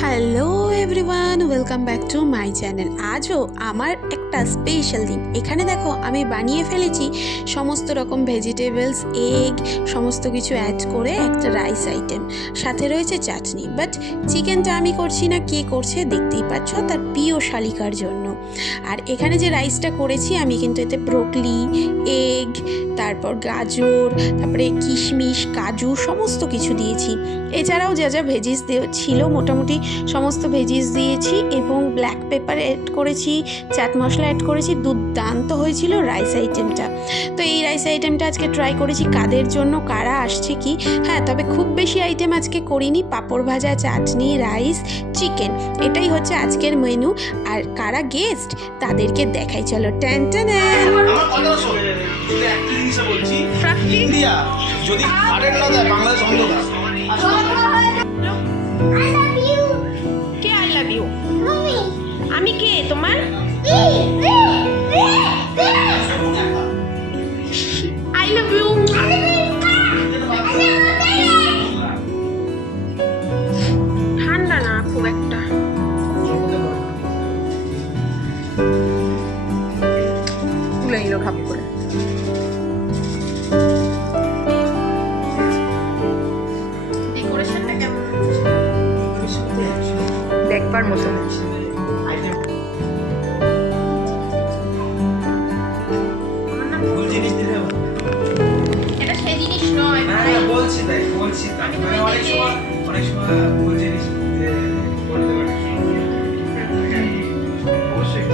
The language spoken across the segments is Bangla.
Hello everyone, welcome back to my channel. আজও আমার একটা স্পেশাল দিন। এখানে দেখো আমি বানিয়ে ফেলেছি সমস্ত রকম ভেজিটেবলস, এগ, সমস্ত কিছু অ্যাড করে একটা রাইস আইটেম, সাথে রয়েছে চাটনি। বাট চিকেনটা আমি করছি না, কে করছে দেখতেই পাচ্ছ, তার প্রিয় শালিকার জন্য। আর এখানে যে রাইসটা করেছি আমি কিন্তু এতে ব্রোকলি, এগ, তারপর গাজর, তারপরে কিশমিশ, কাজু সমস্ত কিছু দিয়েছি। এছাড়াও যা যা ভেজিস ছিল মোটামুটি সমস্ত ভেজিস দিয়েছি এবং ব্ল্যাক পেপার অ্যাড করেছি, চাট মশলা অ্যাড করেছি। দুর্দান্ত হয়েছিল রাইস আইটেমটা। তো এই রাইস আইটেমটা আজকে ট্রাই করেছি কাদের জন্য, কারা আসছে কি। হ্যাঁ, তবে খুব বেশি আইটেম আজকে করিনি। পাঁপড় ভাজা, চাটনি, রাইস, চিকেন, এটাই হচ্ছে আজকের মেনু। আর কারা গেস্ট তাদেরকে দেখাই, চলো। ট্যান ট্যান। ইন্ডিয়া যদি কারেন্ট না দেয় বাংলাদেশ অন্ধকার। কে আই লাভ ইউ? আমি কে তোমার? I love you. ঠান্ডা না খুব একটা। তুলে নিল খাপ করে। ডেকোরেশনটা কেমন দেখবার মতো। এটা সেই জিনিস নয়। বলছি তাই, অনেক সময় ভুল জিনিস করতে পারে। অবশ্যই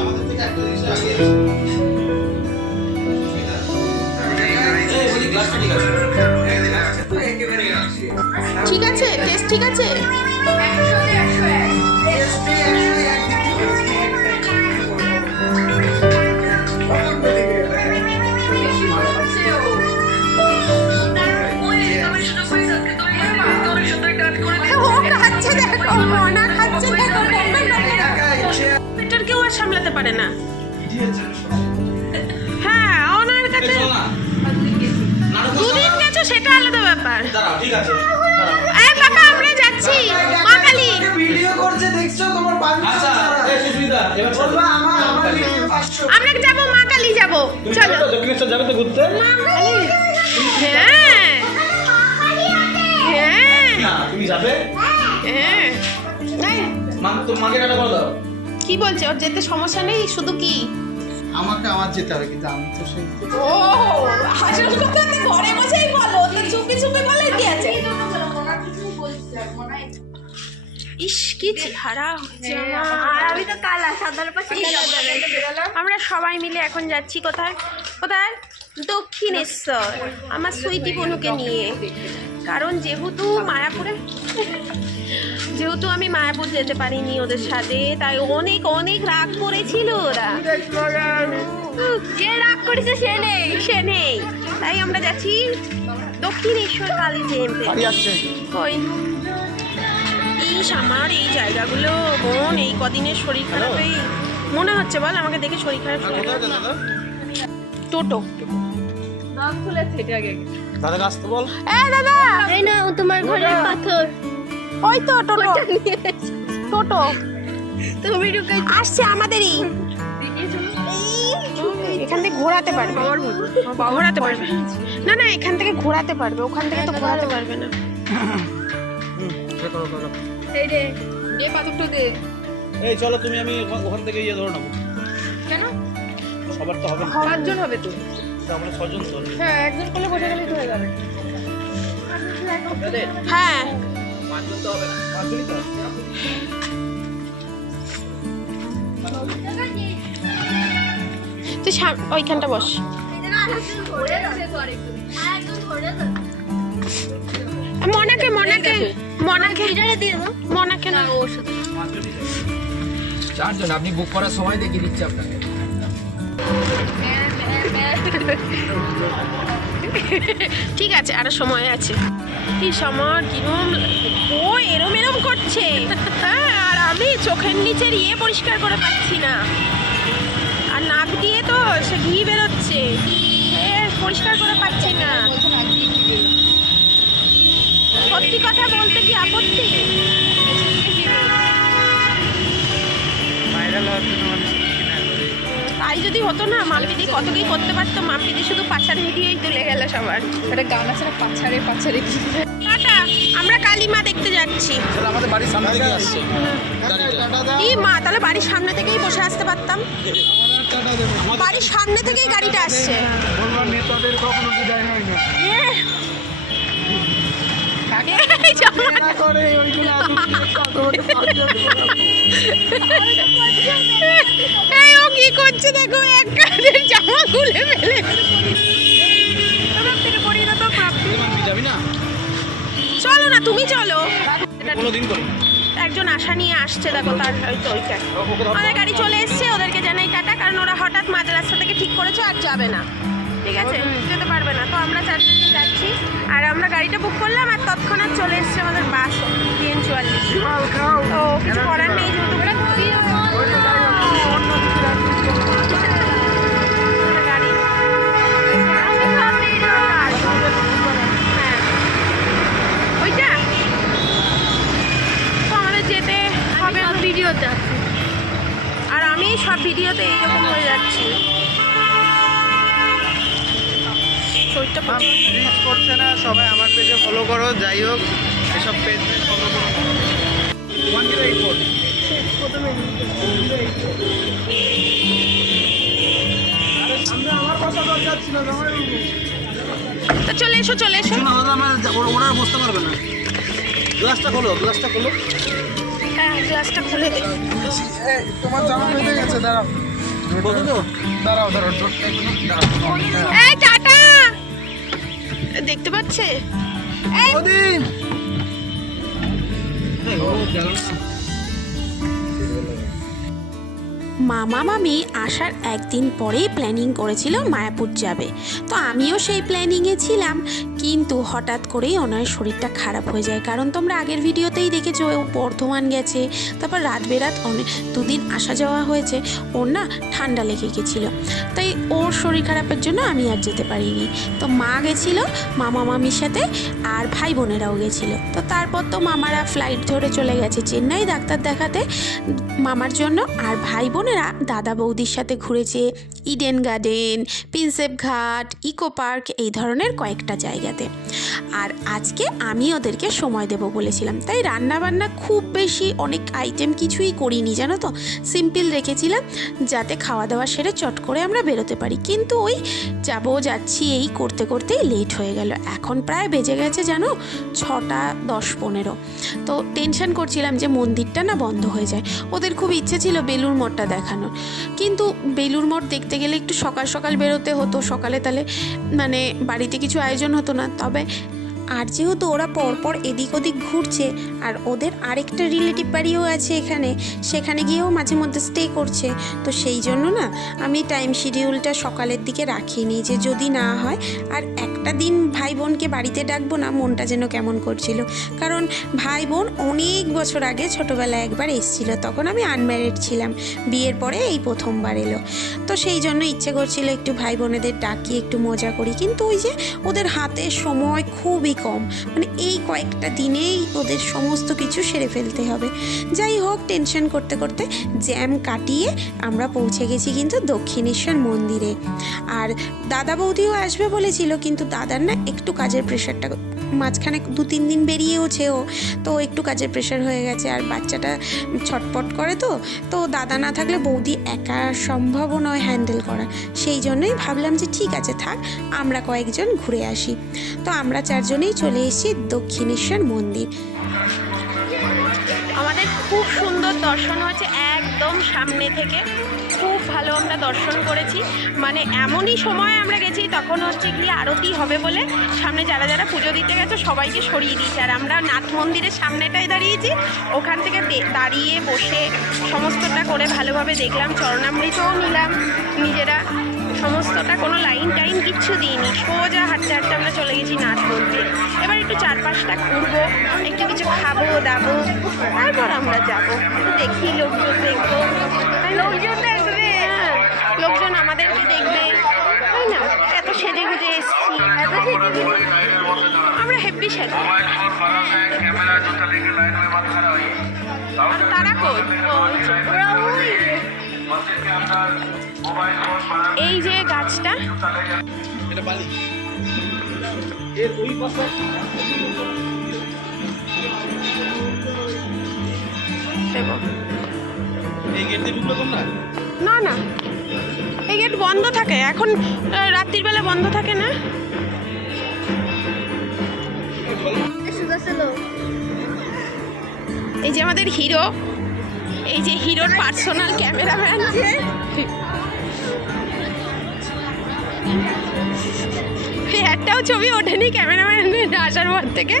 আমাদের থেকে একটা জিনিস আগে ঠিক আছে, টেস্ট ঠিক আছে। কেউ আর সামলাতে পারে না। হ্যাঁ, ওনার কাছে দুদিন গেছো সেটা আলাদা ব্যাপার। ঠিক আছে, এই বাবা আমরা যাচ্ছি মা কালী। ভিডিও করছে দেখছো তোমার বান্ধবী। আচ্ছা এই সুস্মিতা এবার বলবা আমার ভিডিও 500। আমরা যাব মা কালী যাব। চলো দক্ষিণেশ্বর যাবে তো ঘুরতে? হ্যাঁ হ্যাঁ না তুমি যাবে? হ্যাঁ। তোর মাকে টাটা করে দাও। কি বলছে? ওর যেতে সমস্যা নেই, শুধু কি আমাকে আমার যেতে হবে, কিন্তু আমি তো সেই ও আসল কথা তো ঘরে বসেই বলো, তো চুপি চুপি বলে কি আছে। ইস কি চেহারা হচ্ছে আমার। আমি তো কালা সাদার পাশে আমরা সবাই মিলে এখন যাচ্ছি কোথায় কোথায়? দক্ষিণেশ্বর, আমার সুইটি বনুকে নিয়ে। কারণ যেহেতু আমি মায়াপুর যেতে পারিনি ওদের সাথে, তাই অনেক অনেক রাগ করেছিল ওরা। যে রাগ করেছে সে নেই। তাই আমরা যাচ্ছি দক্ষিণেশ্বর কালী টেম্পল। ওই ইস আমার এই জায়গাগুলো বোন, এই কদিনের শরীর খারাপেই মনে হচ্ছে। বল আমাকে দেখে শরীর খারাপ। টোটো দাদা আসতে বল। দাদা এই না তোমার ঘরের পাথর। ওই তো টোটো তুমি ঢুকে আসছে আমাদেরই। এখান থেকে ঘোরাতে পারবে, না না এখান থেকে ঘোরাতে পারবে, ওখান থেকে তো ঘোরাতে পারবে না। এই রে দে পাথরটা দে। এই চলো তুমি আমি ওখান থেকে ধরে নেবো। কেন? সবার তো হবে না, 5 জন হবে তো। আমরা 6 জন তো। হ্যাঁ, একজন করলে বসে গেলেই তো হয়ে যাবে। হ্যাঁ 5 জন তো হবে না, 5 জনই তো। তুই ওইখানটা বস। মনাকে না ও শুধু 4 জন। আপনি বুক করার সময় দেখিয়ে দিচ্ছি আপনাকে। ঠিক আছে, আরো সময় আছে। কি সময় কিরম ও এরম করছে। হ্যাঁ, আর আমি চোখ চোখের নিচের পরিষ্কার করে পাচ্ছি না, আর নাক দিয়ে তো সে ঘি বেরোচ্ছে, পরিষ্কার করে পাচ্ছি না। সত্যি কথা বলতে কি আপত্তি? তাই যদি হতো না, মাম্পিদি কত কি করতে পারতো। মাম্পিদি শুধু পাছার মিডিয়েই তুলে গেল সবার। একটা গান আছে না, পাছারে পাছারে কি। টাটা, আমরা কালীমা দেখতে যাচ্ছি। আমাদের বাড়ির সামনে থেকে আসছে কি মা, তাহলে বাড়ির সামনে থেকেই বসে আসতে পারতাম। বাড়ির সামনে থেকেই গাড়িটা আসছে। এই ও কি করছে দেখো, এক কাজের জামা খুলে ফেলে। যাবি না? চলো না, তুমি চলো। কোনোদিন করে একজন আশা নিয়ে আসছে, দেখো তার হয়তো ওইটা। আমাদের গাড়ি চলে এসছে, ওদেরকে জানাই টাটা, কারণ ওরা হঠাৎ মাঝ রাস্তা থেকে ঠিক করেছে আর যাবে না, ঠিক আছে, যেতে পারবে না। তো আমরা চারজন যাচ্ছি, আর আমরা গাড়িটা বুক করলাম, আর তৎক্ষণাৎ চলে এসছে আমাদের বাস TN44। তো কিছু করার নেই, যেহেতু গাড়ি ওইটা তো আমাদের যেতে হবে ভিডিওতে, আর আমি সব ভিডিওতে এইরকম হয়ে যাচ্ছি। শরীরটা করছে না সবাই, আমার পেজে ফলো করো। যাই হোক, এসব পেজ ফলো করো। 1084 আমার কথা দরকার ছিল না। তো চলে এসো, চলে এসো। ওরা বুঝতে পারবে না। গ্লাসটা খোলো, গ্লাসটা খোলো। হ্যাঁ, গ্লাসটা খুলে দে। তোমার জামা বেঁধে গেছে, দাঁড়াও দাঁড়াও দাঁড়াও। এই টাটা, দেখতে পাচ্ছে? এই মামা মামি আসার একদিন পরেই প্ল্যানিং করেছিল মায়াপুর যাবে। তো আমিও সেই প্ল্যানিংয়ে ছিলাম, কিন্তু হঠাৎ করেই ওনার শরীরটা খারাপ হয়ে যায়। কারণ তোমরা আগের ভিডিওতেই দেখেছো, ও বর্ধমান গেছে, তারপর রাত বেরাত দুদিন আসা যাওয়া হয়েছে, ওর না ঠান্ডা লেগে গেছিলো। তাই ওর শরীর খারাপের জন্য আমি আর যেতে পারিনি। তো মা গেছিলো মামা মামির সাথে, আর ভাই বোনেরাও গেছিলো। তো তারপর তো মামারা ফ্লাইট ধরে চলে গেছে চেন্নাই ডাক্তার দেখাতে মামার জন্য, আর ভাই বোনেরা দাদা বৌদির সাথে ঘুরেছে ইডেন গার্ডেন, প্রিন্সেপ ঘাট, ইকো পার্ক, এই ধরনের কয়েকটা জায়গাতে। আর আজকে আমি ওদেরকে সময় দেব বলেছিলাম, তাই রান্নাবান্না খুব বেশি অনেক আইটেম কিছুই করিনি, জানো তো, সিম্পল রেখেছিলাম যাতে খাওয়া দাওয়া সেরে চট করে আমরা বেরোতে পারি। কিন্তু ওই যাচ্ছি এই করতে করতেই লেট হয়ে গেল। এখন প্রায় বেজে গেছে জানো 6টা 10-15। তো টেনশন করছিলাম যে মন্দিরটা না বন্ধ হয়ে যায়। ওদের খুব ইচ্ছে ছিল বেলুর মঠটা দেখানোর, কিন্তু বেলুর মঠ দেখতে গেলে একটু সকাল সকাল বেরোতে হতো, সকালে তাহলে মানে বাড়িতে কিছু আয়োজন হতো না। তবে আর যেহেতু ওরা পরপর এদিক ওদিক ঘুরছে, আর ওদের আরেকটা রিলেটিভ বাড়িও আছে এখানে, সেখানে গিয়েও মাঝে মধ্যে স্টে করছে, তো সেই জন্য না আমি টাইম শিডিউলটা সকালের দিকে রাখিনি, যে যদি না হয়। আর একটা দিন ভাই বোনকে বাড়িতে ডাকবো না, মনটা যেন কেমন করছিল। কারণ ভাই বোন অনেক বছর আগে ছোটোবেলায় একবার এসেছিলো, তখন আমি আনম্যারিড ছিলাম, বিয়ের পরে এই প্রথমবার এলো। তো সেই জন্য ইচ্ছে করছিল একটু ভাই বোনেদের ডাকি, একটু মজা করি। কিন্তু ওই যে ওদের হাতে সময় খুবই কম, মানে এই কয়েকটা দিনেই ওদের সমস্ত কিছু সেরে ফেলতে হবে। যাই হোক, টেনশন করতে করতে জ্যাম কাটিয়ে আমরা পৌঁছে গেছি কিন্তু দক্ষিণেশ্বর মন্দিরে। আর দাদা বৌদিও আসবে বলেছিল, কিন্তু দাদার না একটু কাজের প্রেশারটা, মাঝখানে 2-3 দিন বেরিয়েওছে ও, তো একটু কাজের প্রেশার হয়ে গেছে, আর বাচ্চাটা ছটপট করে। তো দাদা না থাকলে বৌদি একা সম্ভব নয় হ্যান্ডেল করা। সেই জন্যই ভাবলাম যে ঠিক আছে থাক, আমরা কয়েকজন ঘুরে আসি। তো আমরা 4 জনেই চলে এসেছি দক্ষিণেশ্বর মন্দির। আমাদের খুব সুন্দর দর্শন হয়েছে একদম সামনে থেকে, খুব ভালো আমরা দর্শন করেছি। মানে এমনই সময় আমরা গেছি, তখন হচ্ছে গিয়ে আরতি হবে বলে সামনে যারা যারা পুজো দিতে গেছে সবাইকে সরিয়ে দিয়েছে, আর আমরা নাথ মন্দিরের সামনেটায় দাঁড়িয়েছি। ওখান থেকে দাঁড়িয়ে বসে সমস্তটা করে ভালোভাবে দেখলাম, চরণামৃতও নিলাম নিজেরা। সমস্তটা কোনো লাইন টাইন কিচ্ছু দিইনি, সোজা হাঁটতে হাঁটতে আমরা চলে গেছি নাচ মন্দির। এবার একটু 4-5টা ঘুরবো, একটু কিছু খাবো দাবো, তারপর আমরা যাবো, একটু দেখি লোকজন দেখবো, তাই না? হ্যাঁ, লোকজন আমাদেরকে দেখবে, তাই না? এত সেজে গুজে এসছি, আমরা হেব্বি সেজে। আর তারা কই? এই যে গাছটা, এটা বালি এর ওই পাশে দেবো। এই গেট দিয়ে ঢুকলো তোমরা? না না, এই গেট বন্ধ থাকে এখন, রাত্রির বেলা বন্ধ থাকে না। এই যে আমাদের হিরো, এই যে হিরোর পার্সোনাল ক্যামেরাম্যান, একটাও ছবি ওঠেনি ক্যামেরাম্যানের আসার পর থেকে।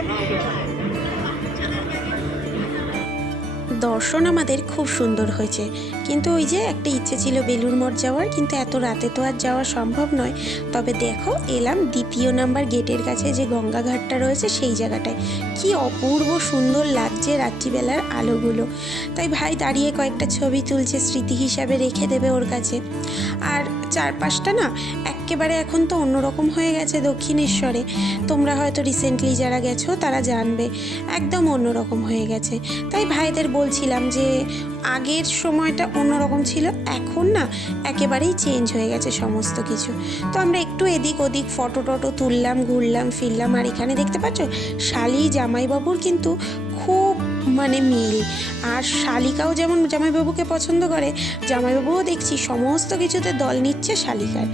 দর্শন আমাদের খুব সুন্দর হয়েছে, কিন্তু ওই যে একটা ইচ্ছে ছিল বেলুড় মঠ যাওয়ার, কিন্তু এত রাতে তো আর যাওয়া সম্ভব নয়। তবে দেখো এলাম 2 নাম্বার গেটের কাছে যে গঙ্গাঘাটটা রয়েছে সেই জায়গাটায়, কি অপূর্ব সুন্দর লাগছে রাত্রিবেলার আলোগুলো। তাই ভাই দাঁড়িয়ে কয়েকটা ছবি তুলছে, স্মৃতি হিসাবে রেখে দেবে ওর কাছে। আর চারপাশটা না একেবারে এখন তো অন্যরকম হয়ে গেছে দক্ষিণেশ্বরে, তোমরা হয়তো রিসেন্টলি যারা গেছো তারা জানবে, একদম অন্যরকম হয়ে গেছে। তাই ভাইদের বলছিলাম যে আগের সময়টা অন্যরকম ছিল, এখন না একেবারেই চেঞ্জ হয়ে গেছে সমস্ত কিছু। তো আমরা একটু এদিক ওদিক ফটো টটো তুললাম, ঘুরলাম ফিরলাম। আর এখানে দেখতে পাচ্ছ শালি জামাইবাবুর কিন্তু খুব মানে মিল, আর শালিকাও যেমন জামাইবাবুকে পছন্দ করে, জামাইবাবুও দেখছি সমস্ত কিছুতে দল নিচ্ছে শালিকার।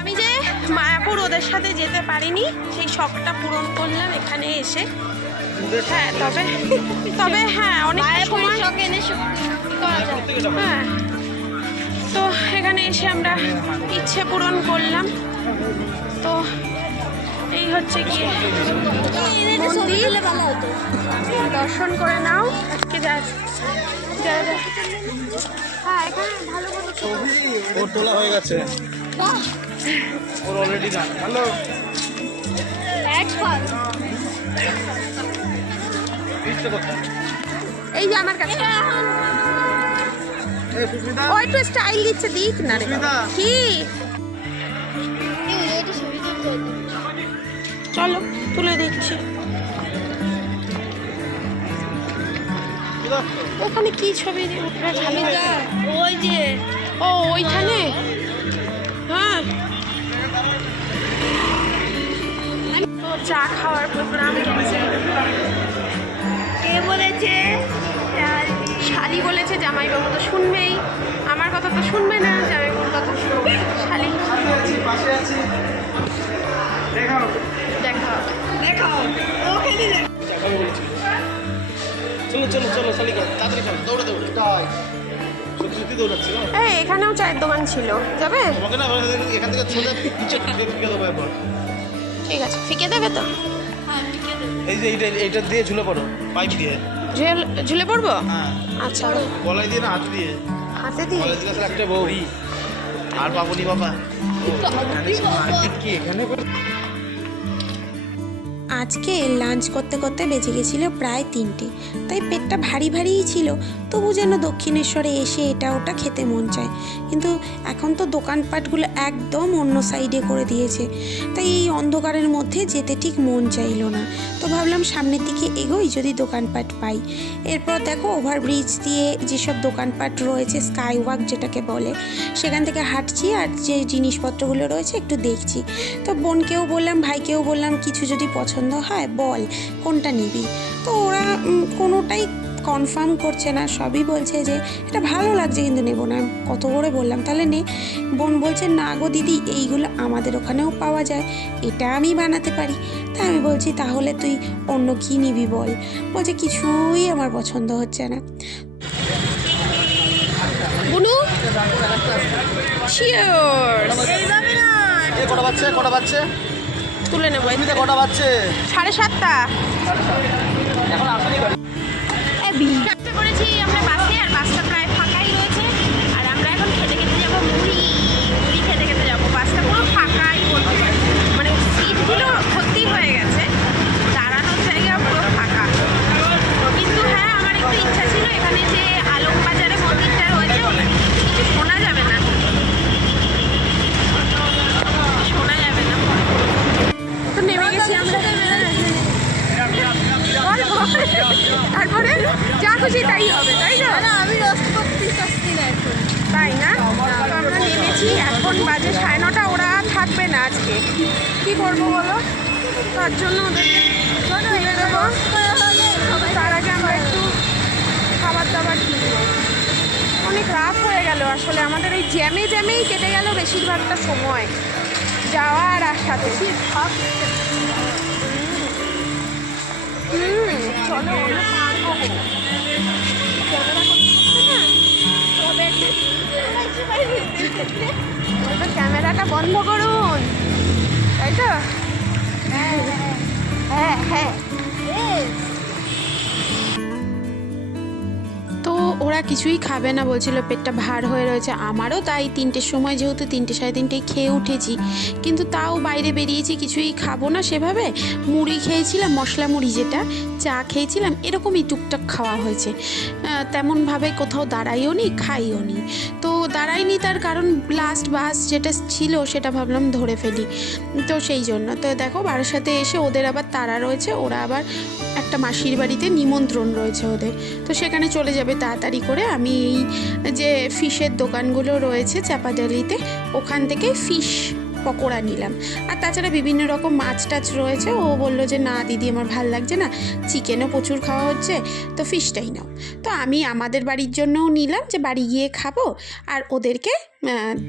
আমি যে মায়াপুর ওদের সাথে যেতে পারিনি, সেই শখটা পূরণ করলাম এখানে এসে। হ্যাঁ তবে হ্যাঁ অনেক সময় হ্যাঁ, তো এখানে এসে আমরা ইচ্ছে পূরণ করলাম। তো এই হচ্ছে কি মন্দির, দর্শন করে নাও আজকে হ্যাঁ এখানে ভালো করে ওর তোলা হয়ে গেছে, ওর অলরেডি গান। হ্যালো এই যে আমার কাছে ও একটু স্টাইল দিচ্ছে, দিক না রে কি। চলো তুলে দিচ্ছি। ওখানে কি ছবি উঠবে? ওই যে ও ওইখানে, হ্যাঁ তো চা খাওয়ার প্রোগ্রাম কে বলেছে? শালি বলেছে, জামাইবাবু তো শুনবেই, আমার কথা তো শুনবে না, জামাইবাবুর কথা শুনবে। শালি দেখাও চলো চলো চলো শালিকা তাড়াতাড়ি চলো, দৌড়ে দৌড়ে সত্যি সত্যি দৌড়াচ্ছি না। এই এখানেও চায়ের দোকান ছিল, যাবে? তোমাকে না এখান থেকে সোজা পিছে ফিকে দেবো একবার। ঠিক আছে, ফিকে দেবে তো? এই যে এইটা দিয়ে ঝুলে পড়ো, পাইপ দিয়ে ঝুলে পড়বো? হ্যাঁ আচ্ছা গলায় দিয়ে না, হাত দিয়ে, হাতে দিই। গলায় দিলে একটা বউ আর পাবনি বাবা। কি এখানে আজকে লাঞ্চ করতে করতে বেজে গেছিলো প্রায় 3টে, তাই পেটটা ভারী ভারীই ছিল। তবু যেন দক্ষিণেশ্বরে এসে এটা ওটা খেতে মন চায়, কিন্তু এখন তো দোকানপাটগুলো একদম অন্য সাইডে করে দিয়েছে, তাই এই অন্ধকারের মধ্যে যেতে ঠিক মন চাইলো না। তো ভাবলাম সামনের দিকে এগোই, যদি দোকানপাট পাই। এরপর দেখো ওভারব্রিজ দিয়ে যেসব দোকানপাট রয়েছে, স্কাই ওয়াক যেটাকে বলে, সেখান থেকে হাঁটছি আর যে জিনিসপত্রগুলো রয়েছে একটু দেখছি। তো বোনকেও বললাম, ভাইকেও বললাম, কিছু যদি পছন্দ হয় বল কোনটা নিবি। তো ওরা কোনোটাই কনফার্ম করছে না, সবই বলছে যে এটা ভালো লাগছে কিন্তু নেবো না। কত করে বললাম তাহলে নে, বোন বলছে না গো দিদি এইগুলো আমাদের ওখানেও পাওয়া যায়, এটা আমি বানাতে পারি। তা আমি বলছি তাহলে তুই অন্য কী নিবি বল। বলছে কিছুই আমার পছন্দ হচ্ছে না। বুনু চিয়ার্স। কটা বাচ্চা তুলে নেবো, কটা বাচ্চা? 7:30। এখন আসলেই চেষ্টা করেছি আমরা বাসে, আর বাসটা প্রায় ফাঁকাই রয়েছে। আর আজকে কি করবো বলো, তার জন্য ওদেরকে তুলে দেবো। তার আগে আমরা একটু খাবার দাবার কিনবো। অনেক রাত হয়ে গেল আসলে, আমাদের এই জ্যামেই কেটে গেল বেশিরভাগটা সময় যাওয়া আর আসাতে। চলো আমরা পার হবো। ক্যামেরাটা বন্ধ করুন, তাই তো? হ্যাঁ হ্যাঁ। তো ওরা কিছুই খাবে না বলছিল, পেটটা ভার হয়ে রয়েছে। আমারও তাই, 3টের সময় যেহেতু 3টে সাড়ে 3টেয় খেয়ে উঠেছি, কিন্তু তাও বাইরে বেরিয়েছি, কিছুই খাবো না সেভাবে। মুড়ি খেয়েছিলাম, মশলা মুড়ি, যেটা চা খেয়েছিলাম, এরকমই টুকটাক খাওয়া হয়েছে। তেমনভাবে কোথাও দাঁড়াইও নি, খাইও নি। তো দাঁড়াইনি তার কারণ লাস্ট বাস যেটা ছিল সেটা ভাবলাম ধরে ফেলি, তো সেই জন্য। তো দেখো বারাসাতে এসে ওদের আবার তাড়া রয়েছে, ওরা আবার একটা মাসির বাড়িতে নিমন্ত্রণ রয়েছে ওদের, তো সেখানে চলে যাবে তাড়াতাড়ি করে। আমি এই যে ফিশের দোকানগুলো রয়েছে চাপাডালিতে, ওখান থেকে ফিশ পকোড়া নিলাম। আর তাছাড়া বিভিন্ন রকম মাছ টাছ রয়েছে। ও বললো যে না দিদি আমার ভাল লাগছে না, চিকেনও প্রচুর খাওয়া হচ্ছে, তো ফিশটাই নাও। তো আমি আমাদের বাড়ির জন্যও নিলাম, যে বাড়ি গিয়ে খাবো আর ওদেরকে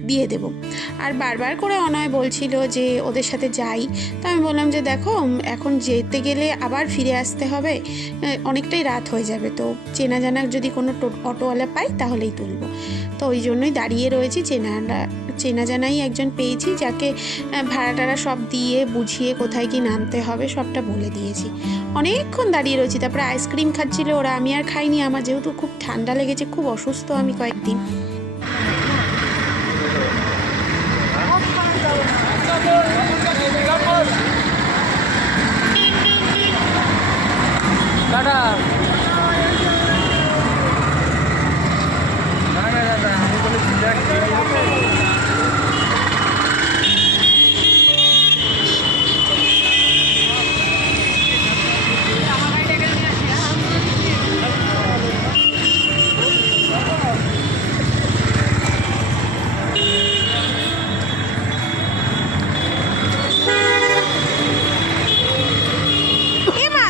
দিয়ে দেব। আর বারবার করে অনয় বলছিল যে ওদের সাথে যাই, তো আমি বললাম যে দেখো এখন যেতে গেলে আবার ফিরে আসতে হবে, অনেকটাই রাত হয়ে যাবে, তো চেনা জানা যদি কোনো অটোওয়ালা পাই তাহলেই তুলব। তো ওই জন্যই দাঁড়িয়ে রয়েছি। চেনা জানাই একজন পেয়েছি, যাকে ভাড়া টাড়া সব দিয়ে বুঝিয়ে কোথায় কি নামতে হবে সবটা বলে দিয়েছি। অনেকক্ষণ দাঁড়িয়ে রয়েছি, তারপরে আইসক্রিম খাচ্ছিল ওরা, আমি আর খাইনি। আমার যেহেতু খুব ঠান্ডা লেগেছে, খুব অসুস্থ আমি কয়েকদিন।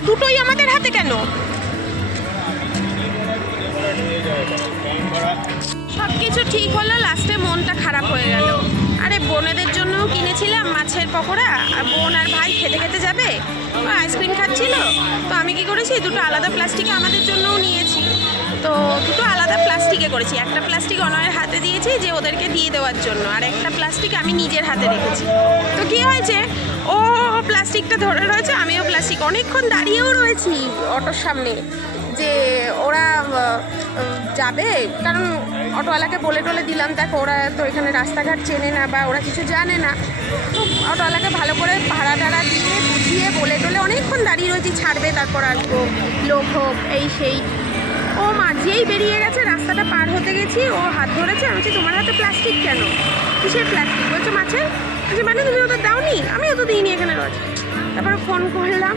দুটোই আমাদের হাতে কেন? সব কিছু ঠিক হলো, লাস্টে মনটা খারাপ হয়ে গেল। আরে বোনেদের জন্যও কিনেছিলাম মাছের পকোড়া, আর বোন আর ভাই খেতে খেতে যাবে, আইসক্রিম খাচ্ছিল। তো আমি কি করেছি, দুটো আলাদা প্লাস্টিকে আমাদের জন্যও নিয়েছি। তো দুটো আলাদা প্লাস্টিকে করেছি, একটা প্লাস্টিক অনয়ের হাতে দিয়েছি যে ওদেরকে দিয়ে দেওয়ার জন্য, আর একটা প্লাস্টিক আমি নিজের হাতে রেখেছি। তো কী হয়েছে, ও প্লাস্টিকটা ধরে রয়েছে, আমিও প্লাস্টিক। অনেকক্ষণ দাঁড়িয়েও রয়েছি অটোর সামনে যে ওরা যাবে, কারণ অটোওয়ালাকে বলে টলে দিলাম, দেখো ওরা তো এখানে রাস্তাঘাট চেনে না বা ওরা কিছু জানে না। তো অটোওয়ালাকে ভালো করে ভাড়া টাড়া দিয়ে বুঝিয়ে বলে টলে অনেকক্ষণ দাঁড়িয়ে রয়েছি, ছাড়বে তারপর আসবো, লোক হোক এই সেই। ও মাঝেই বেরিয়ে গেছে, রাস্তাটা পার হতে গেছি, ও হাত ধরেছে। আমি বলছি তোমার হাতে প্লাস্টিক কেন? কিসের প্লাস্টিক? বলছে মাছের। বলছে মানে তুমি ওদের দাওনি? আমিও তো দিইনি, এখানে রয়েছে। তারপরে ফোন করলাম,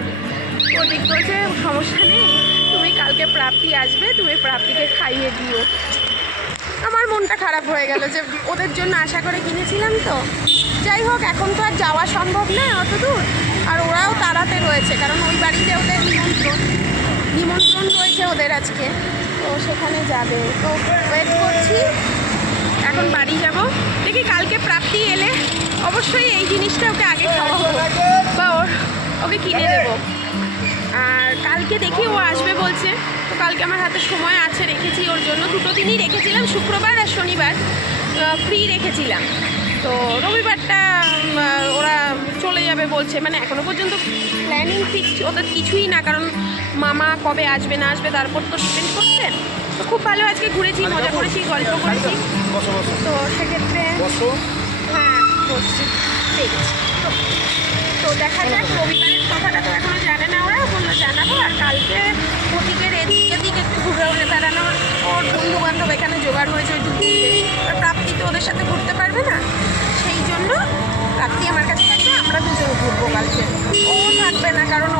ওদিক বলছে সমস্যা নেই, তুমি কালকে প্রাপ্তি আসবে, তুমি প্রাপ্তিকে খাইয়ে দিও। আমার মনটা খারাপ হয়ে গেল যে ওদের জন্য আশা করে কিনেছিলাম। তো যাই হোক, এখন তো আর যাওয়া সম্ভব না অত দূর, আর ওরাও তাড়াতে রয়েছে, কারণ ওই বাড়িতে ওদের নিমন্ত্রণ রয়েছে ওদের আজকে, তো সেখানে যাবে। তো ওয়েট করছি, এখন বাড়ি যাব। দেখি কালকে প্রাপ্তি এলে অবশ্যই এই জিনিসটা ওকে আগে খাওয়াবো বা ওকে কিনে দেবো। আর কালকে দেখি ও আসবে বলছে, তো কালকে আমার হাতে সময় আছে, রেখেছি ওর জন্য। দুটো দিনই রেখেছিলাম, শুক্রবার আর শনিবার ফ্রি রেখেছিলাম। তো রবিবারটা ওরা চলে যাবে বলছে, মানে এখনও পর্যন্ত প্ল্যানিং ফিক্স ওদের কিছুই না, কারণ মামা কবে আসবে না আসবে তারপর তো ডিপেন্ড করছে। তো খুব ভালো আজকে ঘুরেছি, মজা করেছি, গল্প করেছি। তো সেক্ষেত্রে হ্যাঁ বসছি, ঠিক আছে। তো দেখা যাক, রবিবারের কথাটা তো এখনও জানে না, ওরা বললো জানাবো। আর কালকে প্রতীকের এদিক এদিক একটু ঘুরে উঠে বেড়ানোর, ওর বন্ধু বান্ধব এখানে জোগাড় হয়েছে, ওই ঘুরতে। আর প্রাপ্তি তো ওদের সাথে ঘুরতে পারবে না, সেই জন্য প্রাপ্তি আমার কাছে থাকবে, আমরা দুজন ঘুরবো কালকে। ও থাকবে না, কারণ ও